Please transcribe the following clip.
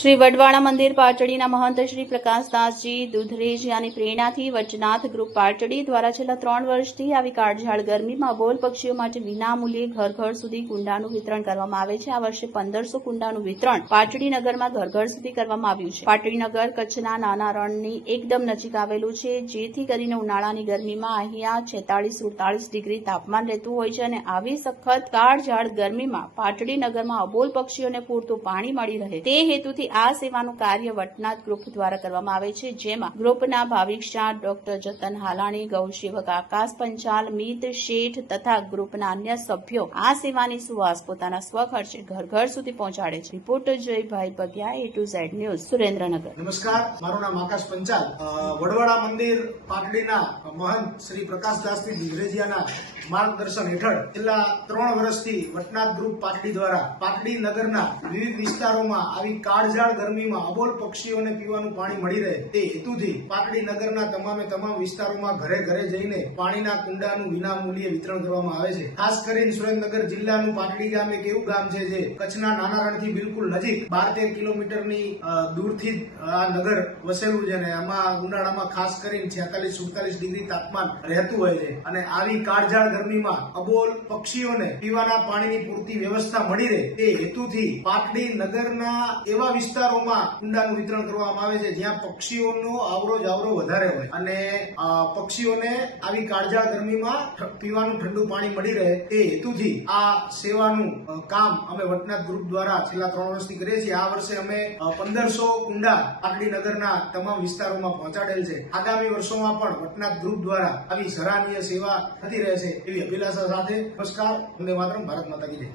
શ્રી વડવાળા મંદિર પાટડીના મહંત શ્રી પ્રકાશદાસજી દુધરેજિયાની પ્રેરણાથી વચનાથ ગ્રુપ પાટડી દ્વારા છેલ્લા 3 વર્ષથી આવી કાળઝાળ ગરમીમાં બોલ પક્ષીઓ માટે વિનામૂલ્યે ઘર ઘર સુધી કુંડાનું વિતરણ કરવામાં આવે છે। આ વર્ષે 1500 કુંડાનું વિતરણ પાટડી નગરમાં ઘર ઘર સુધી કરવામાં આવ્યું છે। પાટડી નગર કચ્છના નાના રણની એકદમ નજીક આવેલું છે, જેથી કરીને ઉનાળાની ગરમીમાં અહીંયા 46-47 ડિગ્રી તાપમાન રહેતું હોય છે અને આવી સખત કાળઝાળ ગરમીમાં પાટડી નગરમાં અબોલ પક્ષીઓને પૂરતું પાણી મળી રહે તે હેતુથી આ સેવાનું કાર્ય વટનાથ ગ્રુપ દ્વારા કરવામાં આવે છે, જેમાં ગ્રુપના ભાવિક શાહ, ડોક્ટર જતન હાલાણી, ગૌસેવક આકાશ પંચાલ, મિત શેઠ તથા ગ્રુપના અન્ય સભ્યો આ સેવાની સુવાસ પોતાના સ્વખર્ચે ઘર ઘર સુધી પહોંચાડે છે। Reporter Jaybhai Bagiya, A to Z news, Surendranagar. નમસ્કાર, મારું નામ આકાશ પંચાલ, વડવાળા મંદિર પાટડીના મહંત શ્રી પ્રકાશદાસજી દુધરેજિયાના માર્ગદર્શન હેઠળ છેલ્લા 3 વર્ષથી વટનાથ ગ્રુપ પાટડી દ્વારા પાટડી નગરના વિવિધ વિસ્તારોમાં આવી કાળઝાળ ગરમીમાં અબોલ પક્ષીઓને પીવાનું પાણી મળી રહે તે હેતુથી પાટડી નગરના તમામ વિસ્તારોમાં ઘરે ઘરે જઈને પાણીના કુંડાનું વિનામૂલ્યે વિતરણ કરવામાં આવે છે। ખાસ કરીને સુરેન્દ્રનગર જિલ્લાનું પાટડી ગામ એક એવું ગામ છે જે કચ્છના નાના રણથી બિલકુલ નજીક 12-13 કિલોમીટરની દૂરથી આ નગર વસેલું છે અને આમાં ઉનાળામાં ખાસ કરીને 46-47 ડિગ્રી તાપમાન રહેતું હોય છે અને આવી કાળઝાળ ગરમીમાં અબોલ પક્ષીઓને પીવાના પાણીની પૂરતી વ્યવસ્થા મળી રહે તે હેતુથી પાટડી નગરના એવા વિસ્તારોમાં કુંડાનું વિતરણ કરવામાં આવે છે જ્યાં પક્ષીઓનો આવરો જાવરો વધારે હોય અને પક્ષીઓને આવી કાળઝાળ ગરમીમાં પીવાનું ઠંડુ પાણી મળી રહે તે હેતુથી આ સેવાનું કામ અમે વટનાથ ગ્રુપ દ્વારા છેલ્લા 3 વર્ષથી કરીએ છીએ। આ વર્ષે અમે 1500 કુંડા પાટડી નગરના તમામ વિસ્તારોમાં પહોંચાડેલ છે। આગામી વર્ષોમાં પણ વટનાથ ગ્રુપ દ્વારા આવી સરાહનીય સેવા થતી રહેશે એવી અભિલાષા સાથે નમસ્કાર, વંદે માતરમ, ભારત માતા કી જય।